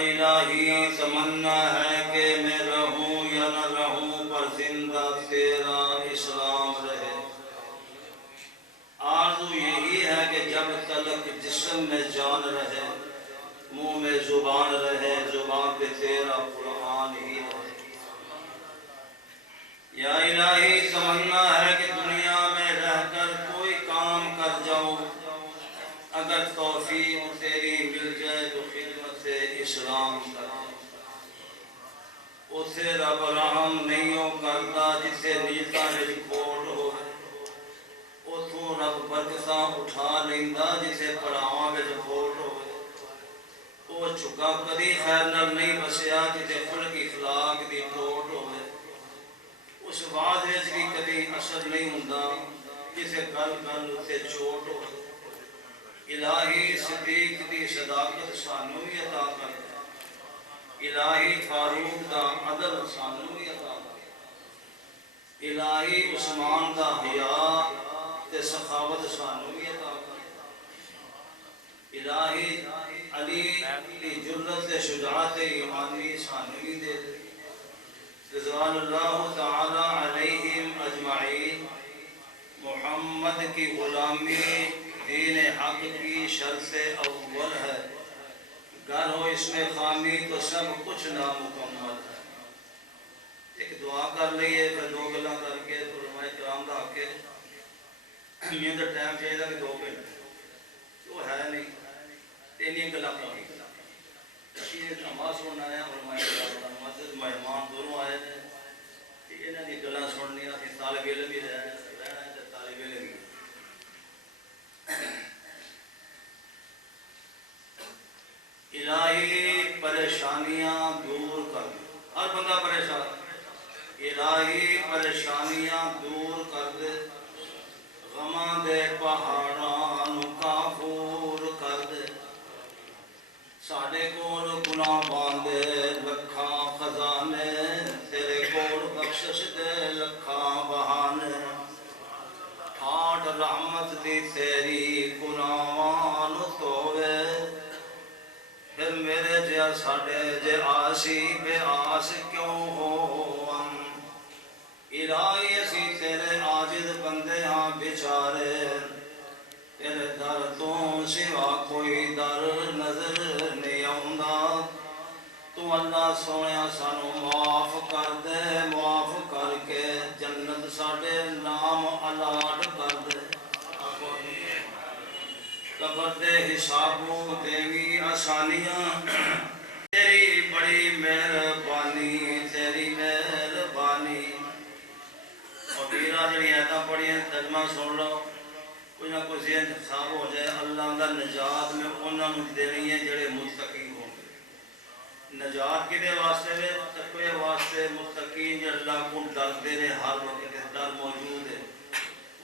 الہی تمنا ہے کہ میں رہوں یا نہ رہوں پر زندہ تیرا اسلام رہے۔ آرزو یہی ہے کہ جب تلک جسم میں جان رہے، منہ میں زبان رہے، زبان پہ تیرا قرآن ہی رہے۔ یا الہی تمنا ہے کہ دنیا میں رہ کر کوئی کام کر جاؤں، اگر توفیق تیری مل جائے تو خدمت اسلام کر جاؤں۔ اسے رب رحم نہیں ہو کرتا جسے نیتا وچ کھوٹ ہوئے، اتھوں رب برکتاں اٹھا لیندا جسے پڑھاواں وچ کھوٹ ہوئے۔ وہ چکا کدی خیر نال نہیں بسیا جسے خلق اخلاق دی ٹوٹ ہوئے۔ اس واز وچ بھی کدی اثر نہیں ہوندا جسے گل گل تے چوٹ ہوئے۔ الہی صدیق دی صداقت سانوں بھی عطا کر دے، الہی فاروق دا عدل سانوں بھی عطا کر دے، الہی عثمان دا حیا تے سخاوت سانوں بھی عطا کر دے، الہی علی دی جرت تے شجاعت ایمانی سانوں بھی دے دے۔ رضوان اللہ تعالی علیہم اجمعین۔ محمد کی غلامی دین حق کی شرط اول ہے، گر ہو اس میں خامی تو سب کچھ نامکمل ہے۔ ایک دعا کر لئیے پھر دو گلاں کر کے علماء کرام دا حق ہے۔ میں تو ٹائم چاہیے کہ 2 گھنٹے وہ ہے نہیں، تینی گلاں کر یہ نماز سننا ہے، علماء کرام دا مسجد مہمان دونوں آئے ہیں، انہاں دی گلاں سننی ہے، طالب علم بھی رہنا ہے طالب علم بھی۔ الہی پریشانیاں دور کر دے، ہر بندہ پریشان، الہی پریشانیاں دور کر دے، غماں دے پہاڑاں نو کافور کر دے، ساڈے کول گناہ باندے لکھاں خزانے، تیرے کول بخشش دے لکھاں بہانے، ٹھاٹ رحمت دی تیری گناہاں نو دھوے، پھر میرے جیا ساڈے جے آسی بے آس کیوں ہوون۔ الہی اسی تیرے عاجز بندے ہاں بیچارے، تیرے در تو سوا کوئی در نظر نہیں آوندا، تو اللہ سونیا سانو معاف کر دے، معاف کر کے جنت ساڈے نام الاٹ کر دے۔ قبر دے حسابوں دیوی آسانیاں، تیری بڑی مہربانی، تیری مہربانی۔ اور میرا جڑی آیتاں پڑھی ہیں ترجمہ سن لو، کوئی نہ کوئی ذہن صاف ہو جائے۔ اللہ دا نجات میں انہاں نوں دینی ہے جڑے متقی ہوں گے۔ نجات کدے واسطے ہے؟ تقوی واسطے، متقین جو اللہ کو ڈرتے ہیں، ہر وقت ڈر موجود ہے۔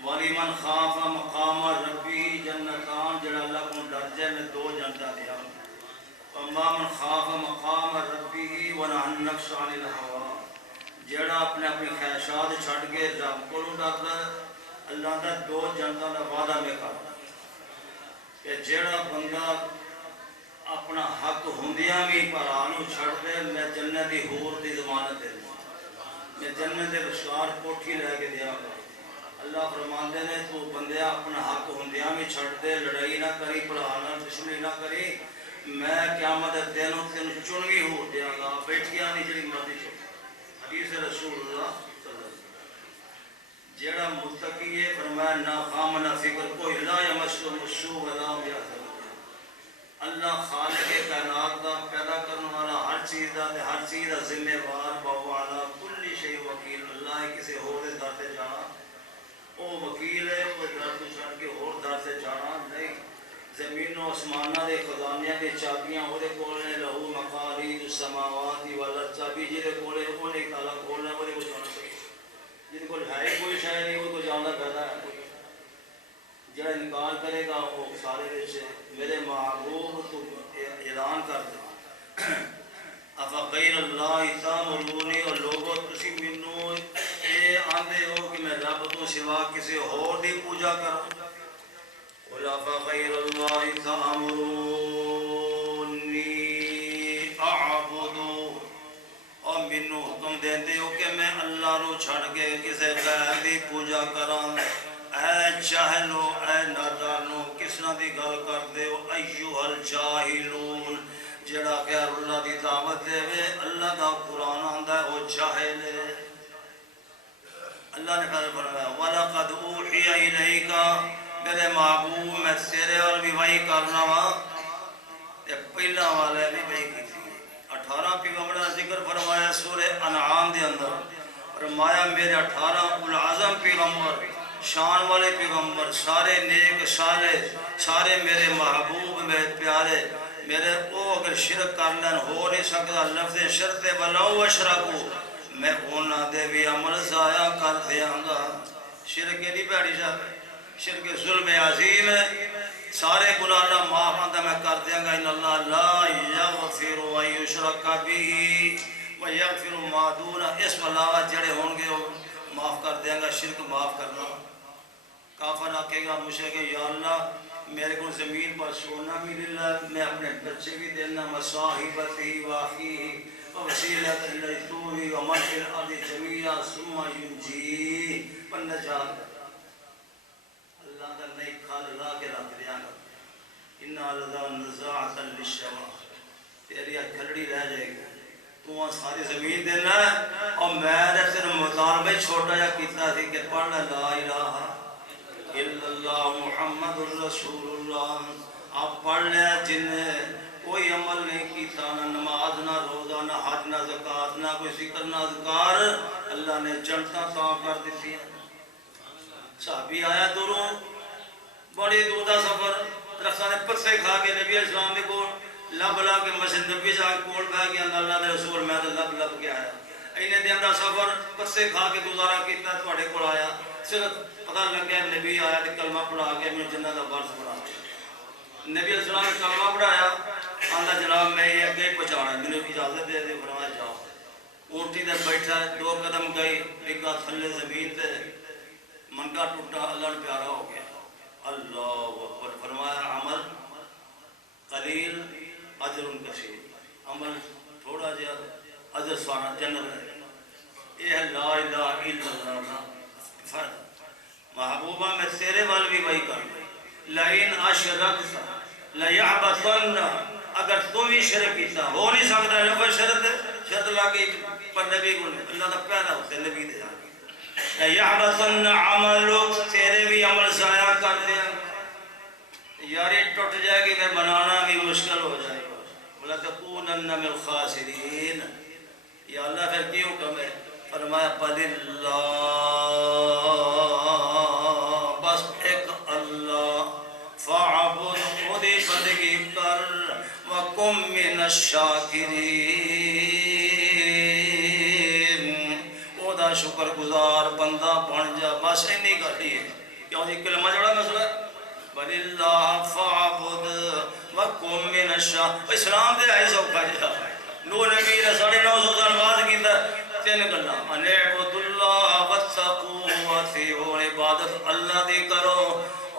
وَلِمَنْ خَافَ مَقَامَ رَبِّهِ جنتان، جڑا اللہ کو ڈر جائے میں 2 جنتاں دیا۔ وَأَمَّا مَنْ خَافَ مَقَامَ رَبِّهِ وَنَهَى النَّفْسَ عَنِ الْهَوَىٰ، جڑا اپنے خواہشات چھڑ کے رب کو ڈردا ہے، اللہ دا 2 جنتاں دا وعدہ میں کردا کہ جڑا بندہ اپنا حق ہوندیاں بھی بھرا نوں چھڑ دے، میں جنت دی حور دی ضمانت دیندا، میں جنت دے وشکار کوٹھی لے کے دیا گا۔ اللہ فرماندے نے تو بندے اپنا حق ہوندیاں بھی چھڑ دے، لڑائی نہ کری، پڑھانا دشمنی نہ کری، میں قیامت دے دنوں تینوں چنوی ہو دیا گا، بیٹھیاں نہیں جڑی مرضی چن۔ حدیث رسول اللہ صلی اللہ علیہ وسلم۔ جڑا متقی ہے فرمایا نہ غم نہ فکر، کوئی لا یمسہ السوء ولا هم یحزنون۔ اللہ خالق کائنات دا، پیدا کرنے والا ہر چیز دا تے ہر چیز دا ذمہ وار، وہو علی کل شیء وکیل۔ اللہ کسی ہور دے در تے جانا او وکیل ہے، کوئی در تو چھڑ کے اور در سے جانا نہیں۔ زمین و آسمانہ دے خزانیاں دے چابیاں او دے کول نے، لہو مقالید السماوات والارض، چابی جے دے کول ہے اونے تالا کھولنا، او دے کول جانا کوئی جے کول ہے کوئی شے نہیں، او کو جاندا پیدا ہے کوئی۔ جڑا انکار کرے گا وہ سارے وچ میرے محبوب تو اعلان کر دے افغیر اللہ تامرونی، اور لوگوں تسی مینوں اے آندے ہو کہ میں رب تو سوا کسی اور دی پوجا کراں۔ قل افغیر اللہ تامرونی مینوں حکم دیندے ہو کہ میں اللہ نو چھڑ کے کسے غیر دی پوجا کراں؟ اے جاہلو، اے نادانو، کس نہ دی گل کردے ہو؟ ایھا الجاہلون، جڑا غیر اللہ دی دعوت دے وے اللہ دا قرآن آندا ہے وہ جاہل ہے۔ اللہ نے فرمایا وَلَقَدْ أُوحِيَ إِلَيْكَ، میرے محبوب میں تیرے اور بھی وحی کرنا وا، تے پہلا والے بھی وحی کی تھی۔ 18 پیغمبر ذکر فرمایا سورہ انعام دے اندر، فرمایا میرے 18 العظم پیغمبر، شان والے پیغمبر، سارے نیک صالح، سارے میرے محبوب، میرے پیارے، میرے او اگر شرک کرنا ہو نہیں سکتا، لفظ شرط بلو اشرکو، میں اونا دے بھی عمل ضائع کر دیاں گا۔ شرک نہیں پیڑی جاتا، شرک ظلم عظیم ہے، سارے گناہ اللہ معاف آتا میں کر دیاں گا۔ ان اللہ لا یغفر و یشرک بھی و یغفر ما دون، اس علاوہ جڑے ہوں گے وہ معاف کر دیاں گا۔ شرک معاف کرنا، کافر آکے گا مجھے کہ یا اللہ میرے کو زمین پر سونا بھی ملا، میں اپنے بچے بھی دینا، مصاحبتی واقعی وسیلۃ الیہ ومن فی الارض جمیعا ثم ینجی، پر نجات اللہ کا نئی کھال لا کے رکھ دیا گا۔ انا لذا نزاعۃ للشوا، تیری کھلڑی رہ جائے گی، تو ساری زمین دینا ہے، اور میں نے صرف مطالبہ چھوٹا جا کیتا تھی کہ پڑھ لا الہ الا اللہ محمد الرسول اللہ۔ آپ پڑھ لیا، جن کوئی عمل نہیں کیتا، نہ نماز، نہ روزہ، نہ حج، نہ زکوٰۃ، نہ کوئی ذکر، نہ اذکار، اللہ نے جنتاں تا کر دیتی ہیں۔ صحابی آیا دوروں، بڑی دور دا سفر، درختاں دے پتے کھا کے نبی علیہ السلام دے کول لب لا کے مسجد نبی جا کول بہ گیا، اللہ دے رسول میں تے لب لب کے آیا، اینے دن دا سفر پتے کھا کے گزارا کیتا، تواڈے کول آیا، صرف پتہ لگا نبی آیا تے کلمہ پڑھا کے میں جنت دا وارث بنا دیا۔ نبی علیہ السلام نے کلمہ پڑھایا، آندا جناب میں یہ اگے پہنچانا ہے، مجھے اجازت دے دے، فرمایا جاؤ۔ اونٹی تے بیٹھا، 2 قدم گئی، ڈگا تھلے زمین تے، منگا ٹوٹا، اللہ نے پیارا ہو گیا۔ اللہ اکبر، فرمایا عمل قلیل اجر کثیر، عمل تھوڑا جہا اجر سارا جنت ہے۔ یہ ہے لا الہ الا اللہ فرد۔ محبوبہ میں تیرے وال بھی وہی کر لئن اشرکت لیحبطن، اگر تو بھی شرک کیتا ہو نہیں سکتا، لفظ شرط لا کے پر نبی کو اللہ کا پیدا ہوتے نبی دے آگے، لیحبطن عملک، تیرے بھی عمل ضائع کر دیا، یاری ٹوٹ جائے گی، میں بنانا بھی مشکل ہو جائے گا، وَلَتَكُونَنَّ مِنَ الْخَاسِرِينَ۔ یا اللہ پھر کی حکم ہے؟ فرمایا قَلِ اللَّهِ، بس ایک اللہ، فَعَبُدْ، خودی بندگی کر، وَقُمْ مِنَ الشَّاكِرِينَ، او دا شکر گزار بندہ بن جا، بس اینی گھٹی ہے۔ کیوں جی کلمہ جوڑا مسئلہ ہے؟ وَلِلَّهِ فَعَبُدْ وَقُمْ مِنَ الشَّاكِرِينَ۔ اسلام دے آئی سوکھا جا، نو نبی نے 950 سال بعد کیتا، 3 گلاں، اَنِ اعْبُدُوا اللَّهَ وَاتَّقُوهُ وَأَطِیعُوهُ، عبادت اللہ دی کرو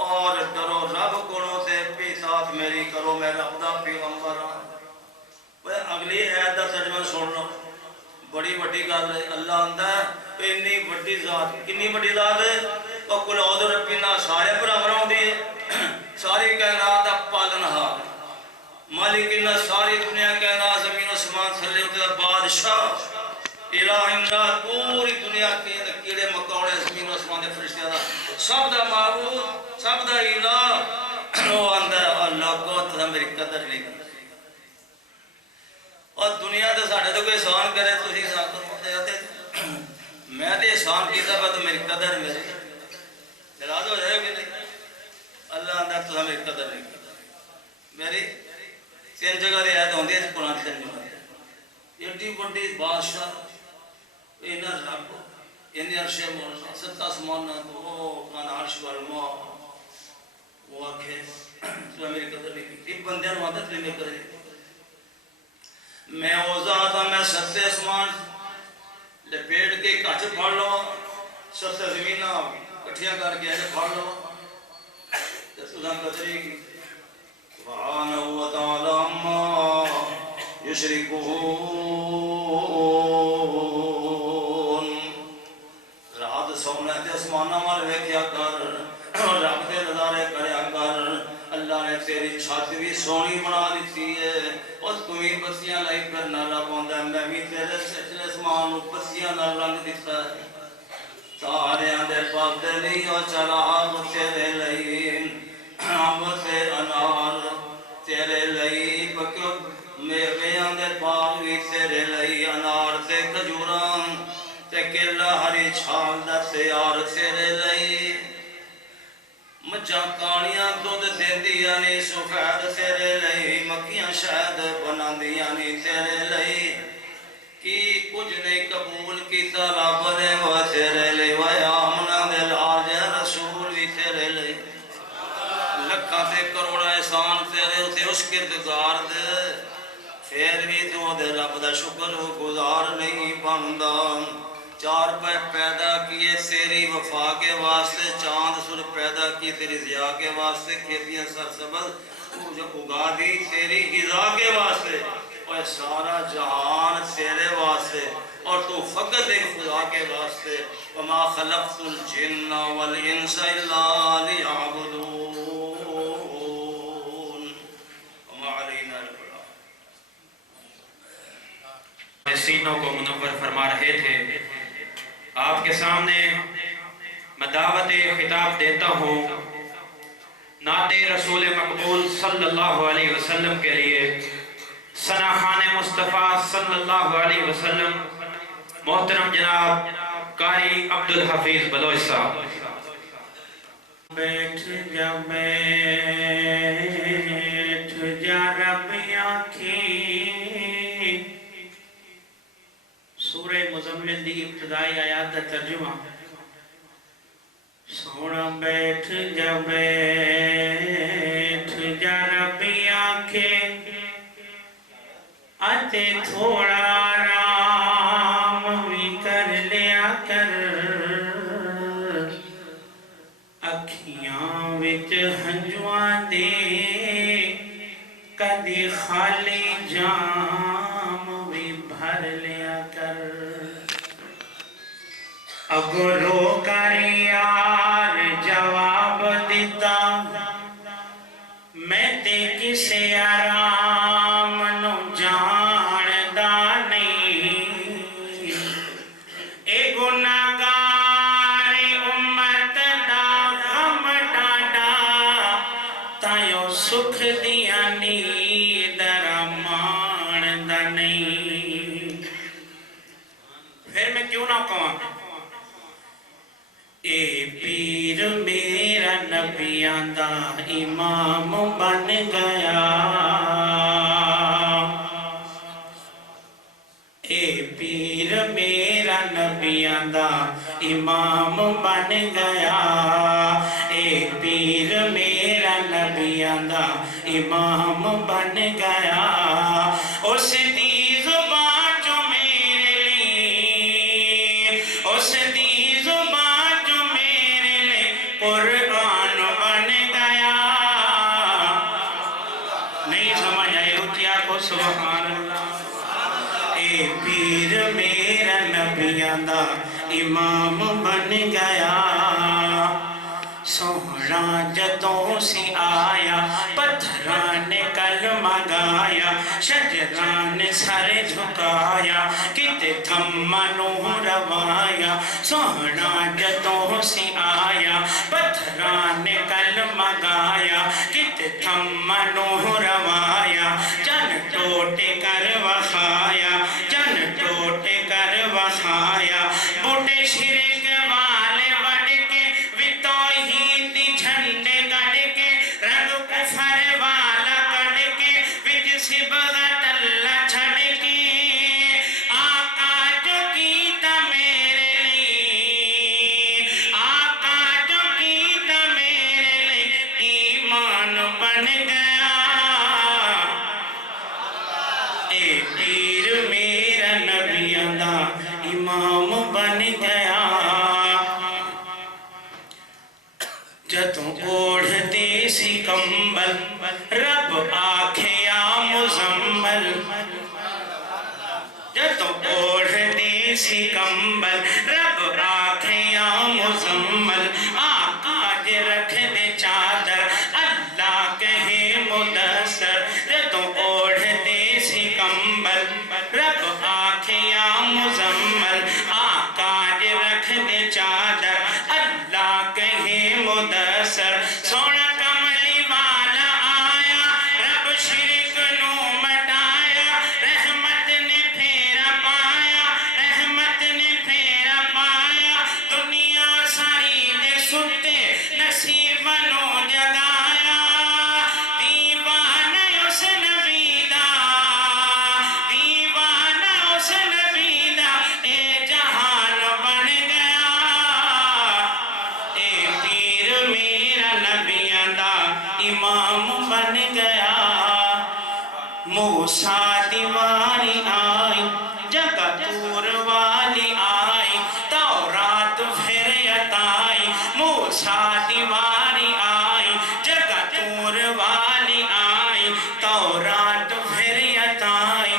اور ڈرو رب کو، تے بھی ساتھ میری کرو، میں رب دا پیغمبر ہاں۔ اگلی آیت دا ترجمہ سن لو، بڑی وڈی گل ہے۔ اللہ آندا ہے اتنی وڈی ذات، کتنی وڈی ذات ہے، اور قل اعوذ برب الناس سارے برابر ہوندی ہے، ساری کائنات دا پالنہار، مالک الناس، ساری دنیا کائنات زمین و آسمان تھلے تے بادشاہ، الہ امداد، پوری دنیا کے کیڑے مکوڑے زمین و آسمان دے فرشتیاں دا سب دا معبود، سب دا الہ، وہ آندا ہے اللہ کو تو میری قدر نہیں کرتا، اور دنیا تے ساڈے تے کوئی احسان کرے تو ہی احسان کرو، میں تے احسان کیتا پر تو میری قدر میری ناراض ہو جائے گی نہیں۔ اللہ آندا تو میری قدر نہیں کرتا، میری 3 جگہ دے آیت ہوندی ہے قرآن 3 جگہ ایڈی بڑی بادشاہ، اینا رب، اینی عرش مولا، 7 آسمان تو کان عرش والما، وہ آکھے تو میری قدر نہیں کی، ایک بندے نو آندا تے میری قدر نہیں، میں او ذات ہاں، میں 7 آسمان لپیٹ کے کچھ پھڑ لواں، 7 زمیناں کٹھیاں کر کے ایسے پھڑ لواں تے تساں قدر ہی کی۔ سبحانہ وتعالی عما یشرکون۔ مسلمانوں وال ویکھیا کر رب دے نظارے کریا کر اللہ نے تیری چھت بھی سونی بنا دیتی ہے اور تم بھی پسیاں لائی کرنا رب آندا میں بھی تیرے سجلے اسمان نو پسیاں نال رنگ دیتا ہے تاریاں دے پردے نہیں او چراغ تیرے لئی امب تے انار تیرے لئی پکو میویاں دے باغ بھی تیرے لئی انار تے کھجوراں تے کیلا ہری چھال دا تیار تیرے لئی مجھا کانیاں دودھ دیندیاں نی سفید تیرے لئی مکھیاں شہد بناندیاں نی تیرے لئی کی کچھ نہیں قبول کیتا رب نے وہ تیرے لئی وہ آمنہ دے لال رسول بھی تیرے لئی لکھاں تے کروڑا احسان تیرے تے اس کردگار دے پھر بھی تو دے رب دا شکر گزار نہیں بندا چار پہ پیدا کیے تیری وفا کے واسطے چاند سر پیدا کی تیری ضیاء کے واسطے کھیتیاں سرسبز اگا دی تیری غذا کے واسطے اور سارا جہان تیرے واسطے اور تو فقط ایک خدا کے واسطے وما خلقت الجن والانس الا لیعبدون وما علینا البلاغ۔ سینوں کو منور فرما رہے تھے آپ کے سامنے میں دعوت خطاب دیتا ہوں نعت رسول مقبول صلی اللہ علیہ وسلم کے لیے ثنا خوان مصطفیٰ صلی اللہ علیہ وسلم محترم جناب قاری عبدالحفیظ بلوچ صاحب۔ بیٹھ جا رب آنکھیں سورہ مزمل دی ابتدائی آیات دا ترجمہ سونا بیٹھ جا رب آنکھیں آتے تھوڑا آرام بھی کر لیا کر اکھیاں وچ ہنجواں دے کدی خالی جام بھی بھر لیا کر اگرو کر یار جواب دیتا میں تے کسے آرام نو جاندا نہیں اے گناہگار امت دا غم ڈاڈا تائیو سکھ دیا نیند ماندا نہیں۔ پھر میں کیوں نہ کہاں اے پیر میرا نبیاں دا امام بن گیا اے پیر میرا نبیاں دا امام بن گیا اے پیر میرا نبیاں دا امام بن گیا اس دی زبان جو میرے لیے اس دی زبان جو میرے لیے قرآن بن گیا۔ نہیں سمجھ آئے اٹھیا کو سبحان اللہ۔ اے پیر میرا نبیاں دا امام بن گیا سونا جدوں سی آیا پتھران نے کلمہ گایا شجران نے سر جھکایا کتے تھمانو روایا سونا جدوں سی آیا پتھران نے کلمہ گایا کتے تھمانو روایا چن ٹوٹے کر وخایا چن ٹوٹے کر وخایا بوٹے شرک والے وڈ کے توحید دی جھنڈے گڑ کے رنگ کفر والا کڑ کے وچ صبغت اللہ چھڑ کے آقا جو کیتا میرے لیے آقا جو کیتا میرے لیے ایمان بن گیا اے پیر میرا نبیاں دا امام بن گیا جدوں اوڑھتے سی کمبل رب آکھے یا مزمل جدوں اوڑھتے سی کمبل رب آکھے یا مزمل آقا جے رکھ دے چادر اللہ کہے مدثر تو اوڑھ دے سی کمبل رب آکھے یا مزمل آقا جے رکھ دے چادر اللہ کہے مدثر سونا کملی والا آیا رب شرک نو مٹایا رحمت نے پھیرا پایا رحمت نے پھیرا پایا دنیا ساری دے ستے نصیب نو جگایا دیوانہ اس نبی دا دیوانہ اس نبی دا اے جہان بن گیا اے پیر میرا نبیاں دا امام بن گیا موسیٰ دیواری آئی جگہ تور والی آئی تورات پھر یتائی موسیٰ دیواری آئی جگہ تور والی آئی تورات پھر یتائی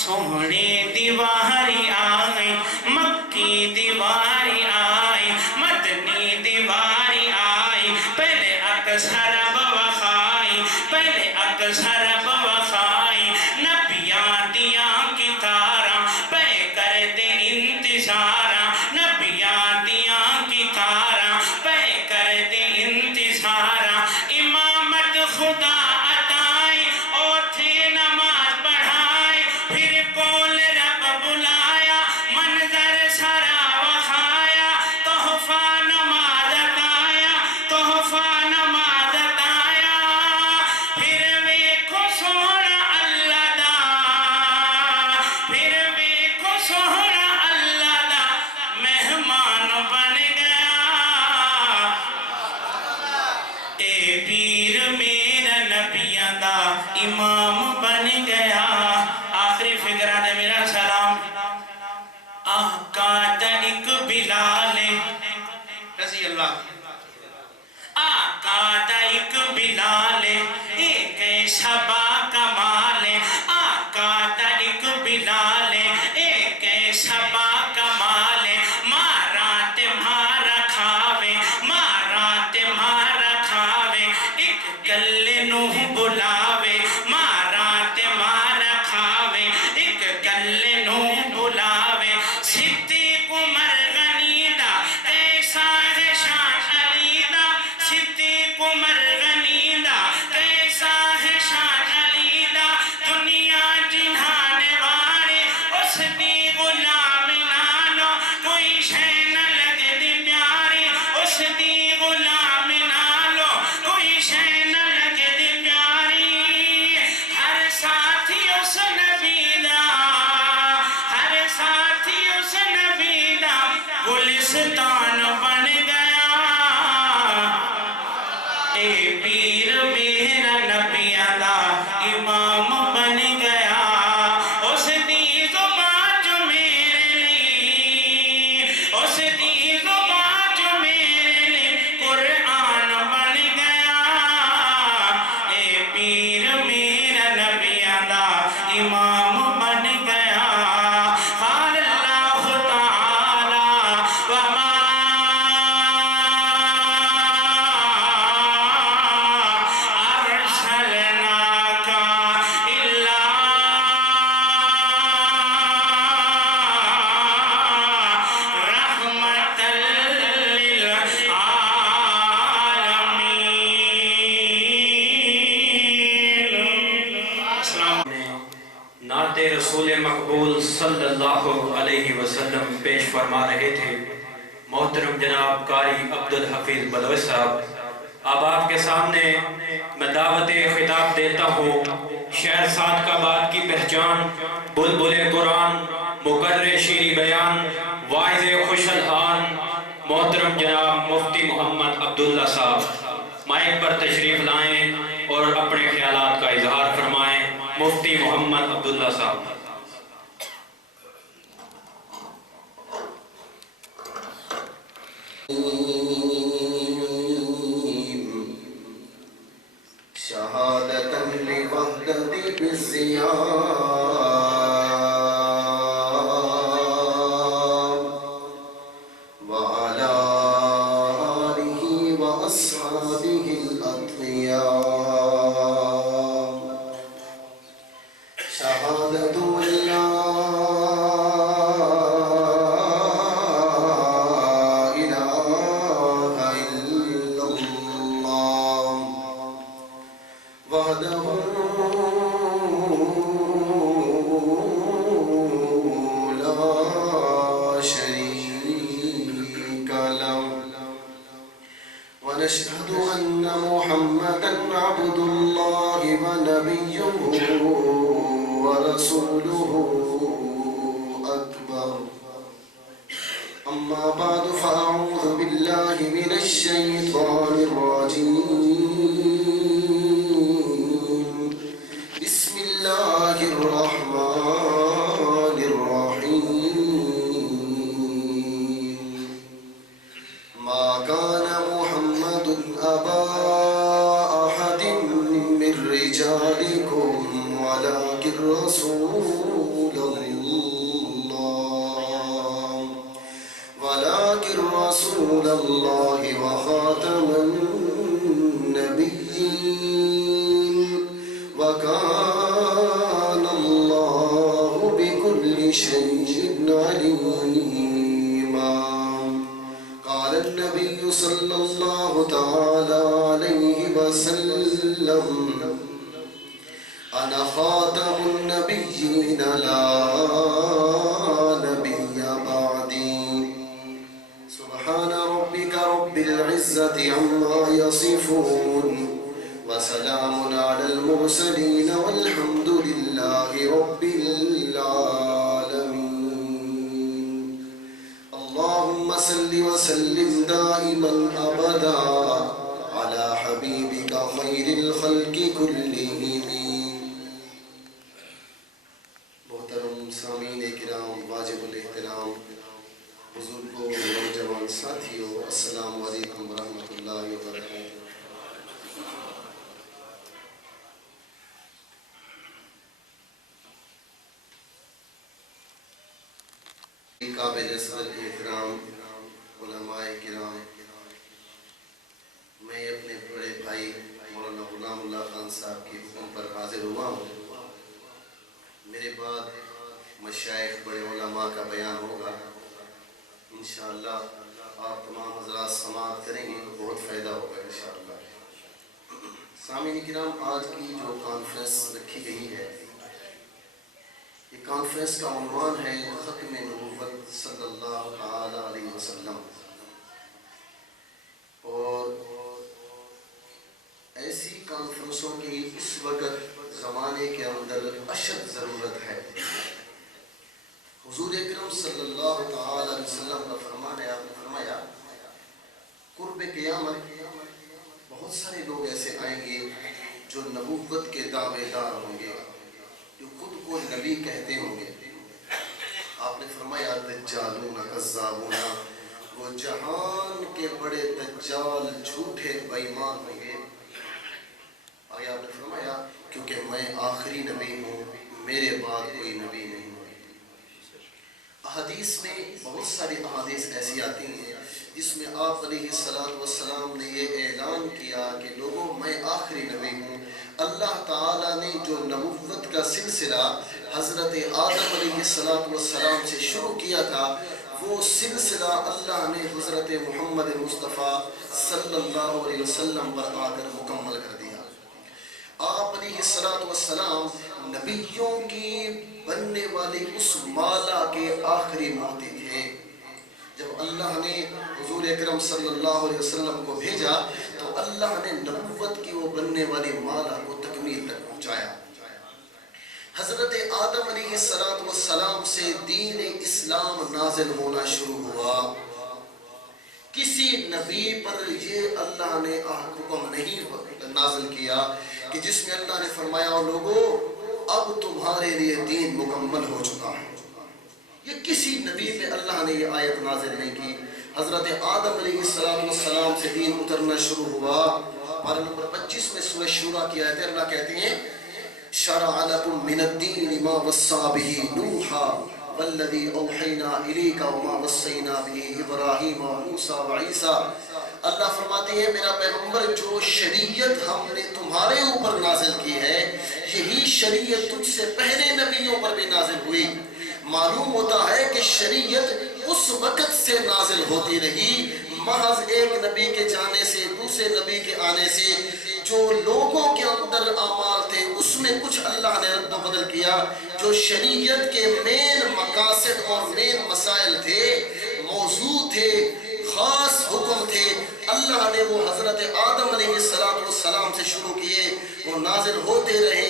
سونے دیواری آئی مکی دیواری آئی مدنی دیواری آئی پہلے اکثر بوخائی پہلے اکثر بوخائی نبیان دیاں کی تارا پہ کر دے انتظارا نبیان دیاں کی تارا پہ کر دے انتظارا امامت خدا عطائی اوتھے نماز پڑھائی پھر کول رب بلایا منظر سارا وخایا تحفہ نماز عطایا تحفہ نماز عطایا پھر ویکھو سونا اللہ دا پھر ویکھو سونا اللہ دا مہمان بن گیا اے پیر میرا نبیاں دا امام بن گیا آخری فکرہ دے میرا سلام آقا دا ایک بلال رضی اللہ آقا دا ایک بلال ایک ایسا با کمال آقا دا ایک بلال ایک ایسا با کمال مارا تمہارا کھاوے مارا تمہارا کھاوے ایک گلے نو بلاوے مارا تمہارا کھاوے ایک گلے نو بلاوے صدیق عمر غنی دا کیسا ہے شان علی دا صدیق عمر غنی دا کیسا ہے شان علی دا دنیا جنہانے والے اس دی غلام نالو کوئی شے نہ لگ دی پیاری اس دی غلام نالو کوئی شے نہ لگ دی پیاری ہر ساتھی اس نبی دا ہر ساتھی اس نبی دا گلستان بن گیا اے پیر میرا نبیاں دا امام بن گیا اس دی زبان جو میرے لئے اس دی زبان جو میرے لئے قرآن بن گیا اے پیر میرا نبیاں دا امام بن گیا قال اللہ تعالی وما أرسلناك إلا رحمة للعالمين السلام نعت رسول مقبول صلی اللہ علیہ وسلم پیش فرما رہے تھے محترم جناب قاری عبدالحفیظ بدوی صاحب. اب آپ کے سامنے میں دعوت خطاب دیتا ہوں شہر صادقآباد کی پہچان، بلبل قرآن، مقرر شیریں بیان، واعظ خوش الحان محترم جناب مفتی محمد عبداللہ صاحب مائک پر تشریف لائیں اور اپنے خیالات کا اظہار فرمائیں. مفتی محمد عبداللہ صاحب. شهادة لوحدة بالصيام وعلى أما بعد فأعوذ بالله من الشيطان الرجيم بسم الله الرحمن الرحيم ما كان محمد أبا أحد من رجالكم ولكن رسول الله وخاتم النبيين وكان الله بكل شيء عليما. قال النبي صلى الله تعالى عليه وسلم أنا خاتم النبيين لا نبي بعدي. سبحان ربك رب العزة عما يصفون وسلام على المرسلين والحمد لله رب العالمين. اللهم صل وسلم دائما أبدا على حبيبك خير الخلق كلهم. محترم سامعین کرام، واجب الاحترام بزرگوں، نوجوان ساتھیوں، السلام علیکم ورحمۃ اللہ وبرکاتہ. قابل صدر احترام علماء کرام، میں اپنے بڑے بھائی مولانا غلام اللہ خان صاحب کی حکم پر حاضر ہوا ہوں. میرے بعد مشائخ بڑے علماء کا بیان ہوگا. انشاءاللہ آپ تمام حضرات سماعت کریں گے تو بہت فائدہ ہوگا انشاءاللہ. سامعین کرام، آج کی جو کانفرنس رکھی گئی ہے، یہ کانفرنس کا عنوان ہے ختم نبوت صلی اللہ تعالی علیہ وسلم. اور ایسی کانفرنسوں کی اس وقت زمانے کے اندر اشد ضرورت ہے. حضور اکرم صلی اللہ تعالی علیہ وسلم کا فرمان ہے، آپ نے فرمایا قرب قیامت بہت سارے لوگ ایسے آئیں گے جو نبوت کے دعوے دار ہوں گے، جو خود کو نبی کہتے ہوں گے. آپ نے فرمایا دجالون کذابون، وہ جہان کے بڑے دجال جھوٹے بے ایمان ہوں گے. آگے آپ نے فرمایا کیونکہ میں آخری نبی ہوں، میرے بعد کوئی نبی نہیں. احادیث میں بہت ساری احادیث ایسی آتی ہیں جس میں آپ علیہ السلام نے یہ اعلان کیا کہ لوگوں میں آخری نبی ہوں. اللہ تعالیٰ نے جو نبوت کا سلسلہ حضرت آدم علیہ السلام سے شروع کیا تھا، وہ سلسلہ اللہ نے حضرت محمد مصطفیٰ صلی اللہ علیہ وسلم پر آ کر مکمل کر دیا. آپ علیہ السلام نبیوں کی بننے والی اس مالا کے آخری موتی تھے. جب اللہ نے حضور اکرم صلی اللہ علیہ وسلم کو بھیجا تو اللہ نے نبوت کی وہ بننے والی مالا کو تکمیل تک پہنچایا. حضرت آدم علیہ السلام سے دین اسلام نازل ہونا شروع ہوا. کسی نبی پر یہ اللہ نے حکم نہیں نازل کیا کہ جس میں اللہ نے فرمایا لوگوں اب تمہارے لیے دین مکمل ہو چکا ہے. یہ کسی نبی پہ اللہ نے یہ آیت نازل نہیں کی. حضرت آدم علیہ السلام سے دین اترنا شروع ہوا. پارہ نمبر 25 میں سورہ شورى کی آیت ہے. اللہ کہتے ہیں شرع لکم من الدین ما وصى به نوحا والذی اوحینا الیک وما وصینا به ابراہیم وموسیٰ وعیسیٰ. اللہ فرماتے ہیں میرا پیغمبر جو شریعت ہم نے تمہارے اوپر نازل کی ہے، یہی شریعت تجھ سے پہلے نبیوں پر بھی نازل ہوئی. معلوم ہوتا ہے کہ شریعت اس وقت سے نازل ہوتی رہی، محض ایک نبی کے جانے سے، دوسرے نبی کے آنے سے جو لوگوں کے اندر اعمال تھے اس میں کچھ اللہ نے رد و بدل کیا. جو شریعت کے مین مقاصد اور مین مسائل تھے، موضوع تھے، خاص حکم تھے، اللہ نے وہ حضرت آدم علیہ السلام سے شروع کیے. وہ نازل ہوتے رہے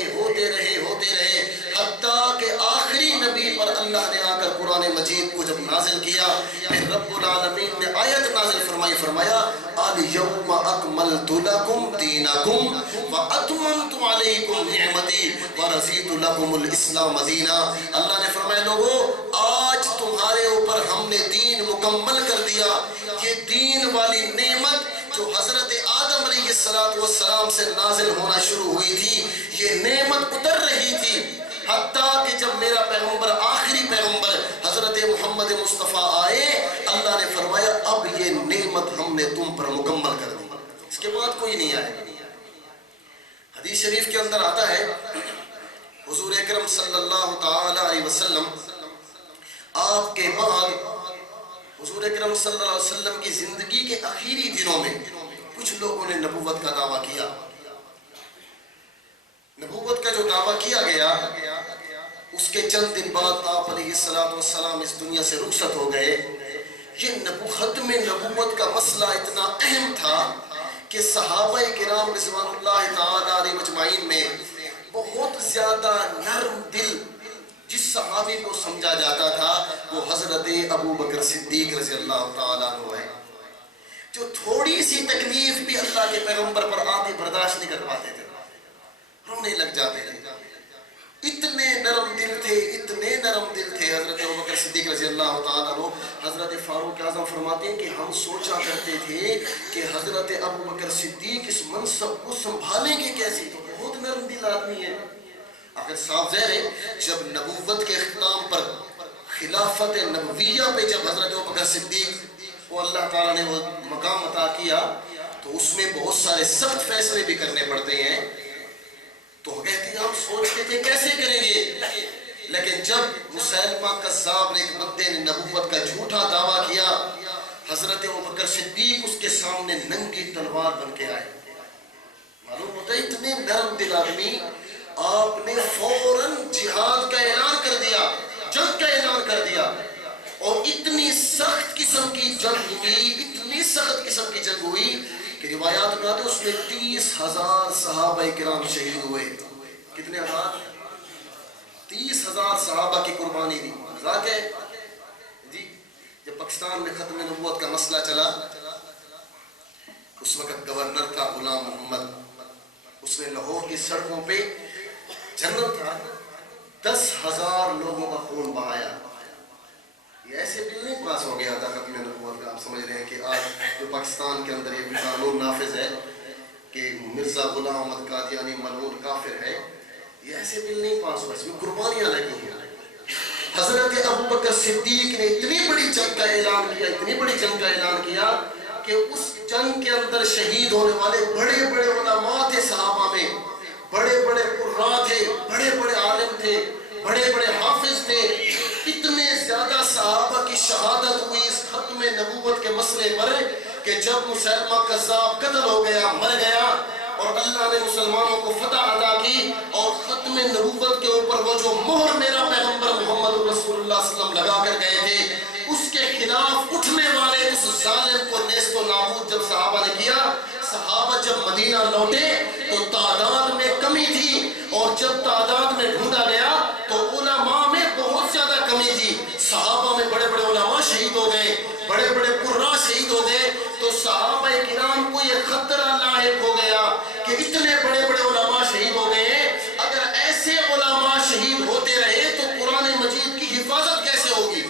حتیٰ کہ آخری نبی پر اللہ نے آ کر قرآن قرآن مجید کو جب نازل کیا پھر رب العالمین نے آیت نازل فرمایا الیوم اکملت لکم دینکم واتممت علیکم نعمتی ورضیت لکم الاسلام دینا. اللہ نے فرمایا لوگو آج تمہارے اوپر ہم نے دین مکمل کر دیا. یہ دین والی نعمت جو حضرت آدم علیہ السلام سے نازل ہونا شروع ہوئی تھی یہ نعمت اتر رہی تھی حتیٰ کہ جب میرا پیغمبر آخری پیغمبر حضرت محمد مصطفیٰ آئے اللہ نے فرمایا اب یہ نعمت ہم نے تم پر مکمل کر دی. اس کے بعد کوئی نہیں آئے. حدیث شریف کے اندر آتا ہے حضور اکرم صلی اللہ تعالی علیہ وسلم آپ کے بعد حضور اکرم صلی اللہ علیہ وسلم کی زندگی کے آخری دنوں میں کچھ لوگوں نے نبوت کا دعویٰ کیا. نبوت کا جو دعویٰ کیا گیا اس کے چند دن بعد آپ علیہ السلام اس دنیا سے رخصت ہو گئے. یہ ختم نبوت کا مسئلہ اتنا اہم تھا کہ صحابہ کرام رضوان اللہ تعالی علیہ مجمعین میں بہت زیادہ نرم دل جس صحابی کو سمجھا جاتا تھا وہ حضرت ابو بکر صدیق رضی اللہ تعالیٰ عنہ ہے جو تھوڑی سی تکلیف بھی اللہ کے پیغمبر پر آتی برداشت نہیں کر پاتے تھے, رونے لگ جاتے تھے. اتنے نرم دل تھے حضرت ابو بکر صدیق رضی اللہ تعالیٰ عنہ. حضرت فاروق اعظم فرماتے ہیں کہ ہم سوچا کرتے تھے کہ حضرت ابو بکر صدیق اس منصب کو سنبھالیں گے کیسے, تو بہت نرم دل آدمی ہے. آخر صاحب ظاہر ہے جب نبوت کے اختتام پر خلافت نبویہ پہ جب حضرت ابو بکر صدیق کو اللہ تعالیٰ نے وہ مقام عطا کیا تو اس میں بہت سارے سخت فیصلے بھی کرنے پڑتے ہیں. تو کہتے ہیں ہم سوچتے تھے کیسے کریں گے, لیکن جب مسیلمہ کذاب نے ایک بندے نے نبوت کا جھوٹا دعویٰ کیا حضرت ابوبکر صدیق اس کے سامنے ننگی تلوار بن کے آئے. معلوم ہوتا ہے اتنے نرم دل آدمی. آپ نے فوراً جہاد کا اعلان کر دیا, جنگ کا اعلان کر دیا, اور اتنی سخت قسم کی جنگ ہوئی کہ روایات میں آتے اس میں 30,000 صحابہ کرام شہید ہوئے. کتنے ہزار؟ 30,000 صحابہ کی قربانی دی. مذاق ہے جی. جب پاکستان میں ختم نبوت کا مسئلہ چلا اس وقت گورنر تھا غلام محمد. اس نے لاہور کی سڑکوں پہ جنرل تھا 10,000 لوگوں کا خون بہایا. یہ ایسے بل نہیں پاس ہو گیا تھا ختم نبوت کا. آپ سمجھ رہے ہیں کہ آج جو پاکستان کے اندر یہ قانون نافذ ہے کہ مرزا غلام احمد قادیانی ملعون کافر ہے, یہ ایسے بل نہیں پاس ہوا, اس میں قربانیاں لگی ہیں. حضرت ابوبکر صدیق نے اتنی بڑی جنگ کا اعلان کیا کہ اس جنگ کے اندر شہید ہونے والے بڑے بڑے علماء تھے صحابہ میں, بڑے بڑے قراء تھے, بڑے بڑے عالم تھے, بڑے بڑے حافظ تھے. اتنے زیادہ صحابہ کی شہادت ہوئی اس ختم نبوت کے مسئلے پر کہ جب مسیلمہ کذاب قتل ہو گیا, مر گیا, اور اللہ نے مسلمانوں کو فتح عطا کی اور ختم نبوت کے اوپر وہ جو مہر میرا پیغمبر محمد رسول اللہ صلی اللہ علیہ وسلم لگا کر گئے تھے اس کے خلاف اٹھنے والے اس ظالم کو نیست و نابود جب صحابہ نے کیا. صحابہ جب مدینہ لوٹے تو تعداد میں کمی تھی, اور جب تعداد میں ڈھونڈا گیا تو علماء میں بہت زیادہ کمی تھی. صحابہ میں بڑے بڑے علماء شہید ہو گئے, بڑے بڑے قراء شہید ہو گئے. تو صحابہ کرام کو یہ خطرہ لاحق ہو گیا کہ اتنے بڑے بڑے علماء شہید ہو گئے, اگر ایسے علماء شہید ہوتے رہے تو قرآن مجید کی حفاظت کیسے ہوگی.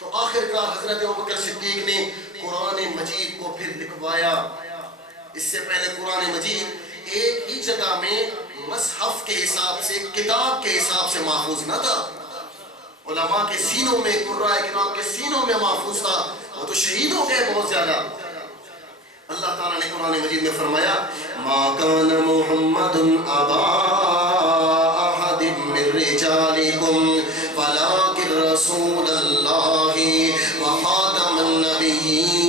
تو آخرکار حضرت ابوبکر صدیق نے قرآن مجید کو پھر لکھوایا. اس سے پہلے قرآن مجید ایک ہی جگہ میں مصحف کے حساب سے, کتاب کے حساب سے محفوظ نہ تھا. علماء کے سینوں میں, قراء کرام کے سینوں میں محفوظ تھا, وہ تو شہید ہو گئے بہت زیادہ. اللہ تعالیٰ نے قرآن مجید میں فرمایا ما کان محمد ابا احد من رجالکم ولکن رسول اللہ وخاتم النبیین.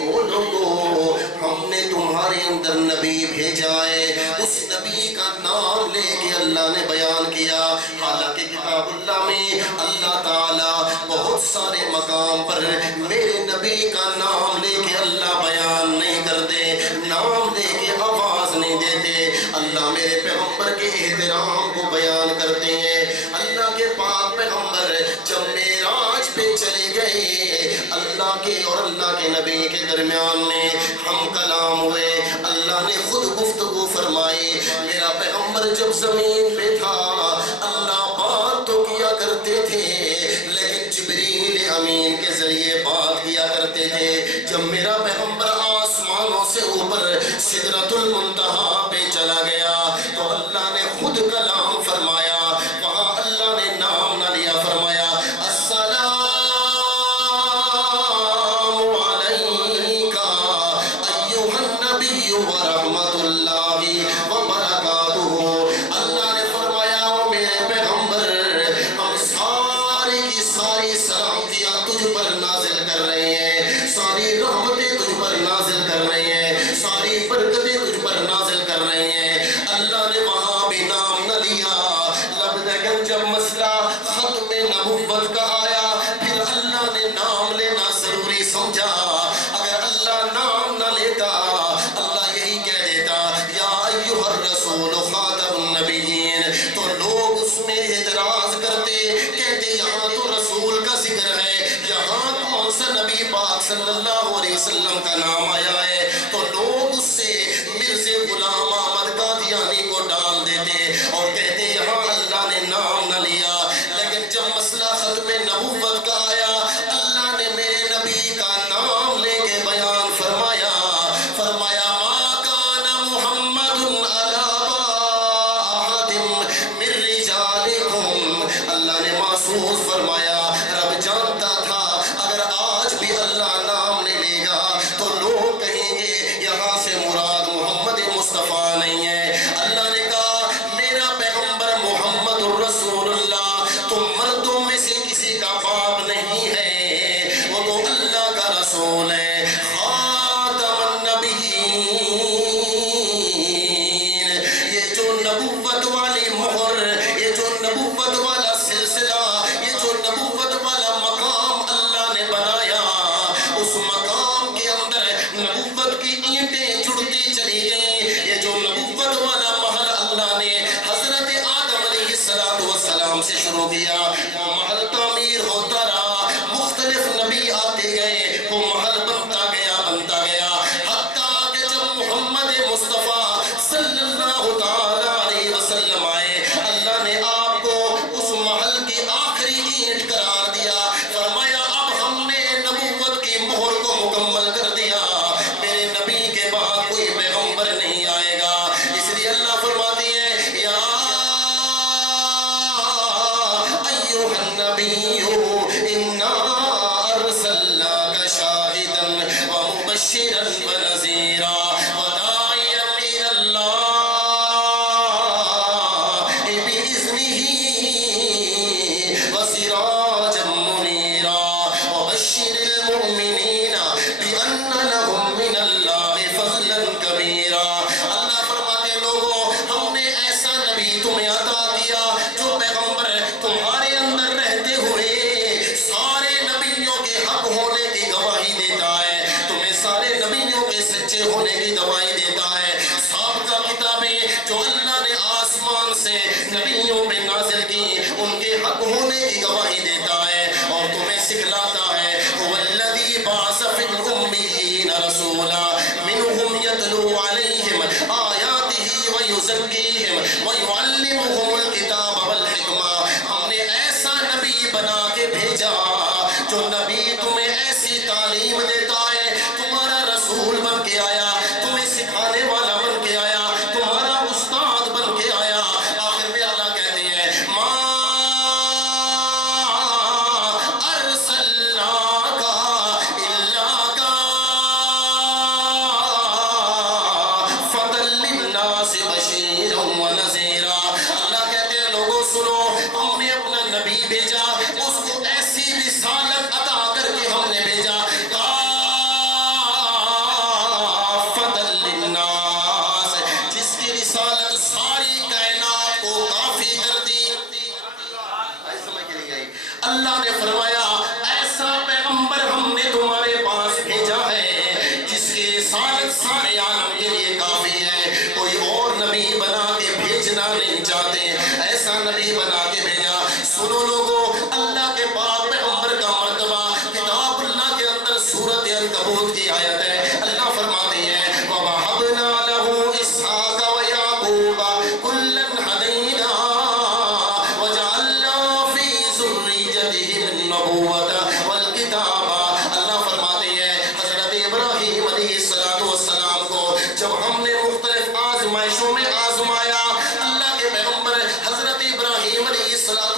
او لوگو ہم نے تمہارے اندر نبی بھیجا ہے, اس نبی کا نام لے کے اللہ نے بیان کیا. حالانکہ کتاب اللہ میں اللہ تعالیٰ بہت سارے مقام پر میرے نبی کا نام لے کے اللہ بیان نہیں کرتے, نام لے کے آواز نہیں دیتے. اللہ میرے پیغمبر کے احترام کو بیان کرتے ہیں. کے اور اللہ کے نبی کے درمیان میں ہم کلام ہوئے. اللہ نے خود گفتگو فرمائی. میرا پیغمبر جب زمین پہ تھا اللہ بات تو کیا کرتے تھے لیکن جبریل امین کے ذریعے بات کیا کرتے تھے. جب میرا پیغمبر آسمانوں سے اوپر سدرۃ المنتہا پہ چلا گیا تو اللہ نے خود کلام فرمایا. وہاں اللہ نے نام نہ لیا, فرمایا السلام علیکا ایھا النبی ورحمۃ اللہ وبرکاتہ. اللہ نے فرمایا او میرے پیغمبر ہم ساری کی ساری سلامتیاں تجھ پر نازل کر رہے ہیں, ساری رحمتیں تجھ پر نازل کر رہے ہیں, ساری برکتیں تجھ پر نازل کر رہے ہیں. اللہ نے وہاں بھی نام نہ لیا. لیکن جب مسئلہ ختم نبوت کا آیا پھر اللہ نے نام لینا ضروری سمجھا. اگر اللہ نام نہ لیتا اللہ یہی کہہ دیتا یا ایھا الرسول خاتم النبیین, تو لوگ اس میں اعتراض کرتے, کہتے یہاں تو رسول کا ذکر ہے, یہاں کون سا نبی پاک صلی اللہ علیہ وسلم کا نام آیا ہے. تو لوگ اس سے مرزا غلام احمد قادیانی کو ڈال دیتے اور کہتے یہاں اللہ نے نام نہ لیا. لیکن جب مسئلہ ختم نبوت کا آیا اللہ نے میرے نبی کا نام لے کے بیان فرمایا. فرمایا ما کان محمد علی احد من رجالکم. اللہ نے محسوس فرمایا رب جانتا تھا اگر آج بھی اللہ نام نہیں لے گا تو لوگ کہیں گے یہاں سے مراد محمد مصطفیٰ نہیں ہے. اللہ نے کہا میرا پیغمبر محمد الرسول اللہ تو مردوں میں سے کسی کا باپ نہیں ہے, وہ تو اللہ کا رسول ہے, خاتم النبیین. یہ جو نبوت والی مہر, یہ جو نبوت والا سلسلہ, یہ جو نبوت والا مقام اللہ نے بنایا, اس مقام کے اندر نبوت کی اینٹیں جڑتی چلی گئیں. یہ جو نبوت والا محل اللہ نے حضرت آدم علیہ السلام سے شروع کیا, وہ محل تعمیر ہوتا رہا, مختلف نبی آتے گئے, وہ محل بنتا گیا حتیٰ کہ جب محمد مصطفیٰ صلی اللہ تعالی علیہ وسلم آئے اللہ نے آپ کو اس محل کی آخری اینٹ قرار دیا. فرمایا اب ہم نے نبوت کی مہر کو مکمل کر دیا, میرے نبی کے بعد کوئی پیغمبر نہیں آئے گا. اس لیے اللہ فرماتی ہے یا ایھا النبی انا ارسلناک شاہدا ومبشرا ونذیرا وداعیا الی اللہ بإذنہ وسراجا منیرا وبشر المؤمنین بأن لهم من اللہ فضلا کبیرا. اللہ فرماتے ہیں لوگوں ہم نے ایسا نبی تمہیں عطا کیا جو پیغمبر تمہارے اندر رہتے ہوئے سارے نبیوں کے حق ہونے کی گواہی دیتا ہے, تمہیں سارے نبیوں کے سچے ہونے کی گواہی دیتا ہے. سابقہ کتابیں جو اللہ نے آسمان سے نبیوں پہ نازل کی ان کے حق ہونے کی گواہی دیتا ہے اور تمہیں سکھلاتا ہے هو الذی بعث فی الامیین رسولا منهم یتلو علیہم آیاتہ ویزکیہم ویعلمہم الکتاب والحکمہ. ہم نے ایسا نبی بنا کے بھیجا جو نبی تمہیں ایسی تعلیم دیتا ہے, تمہارا رسول بن کے آیا, تمہیں سکھانے والا بن کے آیا, تمہارا استاد بن کے آیا. آخر میں اللہ کہتے ہیں ما ارسلناک الا کافۃ للناس بشیرا ونذیرا. اللہ کہتے ہیں لوگوں سنو ہم نے اپنا نبی بھیجا, اس کو ایسی رسالت عطا کر کے ہم نے بھیجا کافۃ للناس, جس کی رسالت ساری کائنات کو کافی کر دی. سمجھ کے نہیں آئی. اللہ نے فرمایا ایسا پیغمبر ہم نے تمہارے پاس بھیجا ہے جس کی رسالت سارے عالم کے لیے کافی ہے. کوئی اور نبی بنا کے بھیجنا نہیں چاہتے, ایسا نبی بنا کے بھیجا. سنو لوگوں اللہ کے پاک پیغمبر کا مرتبہ کتاب اللہ کے اندر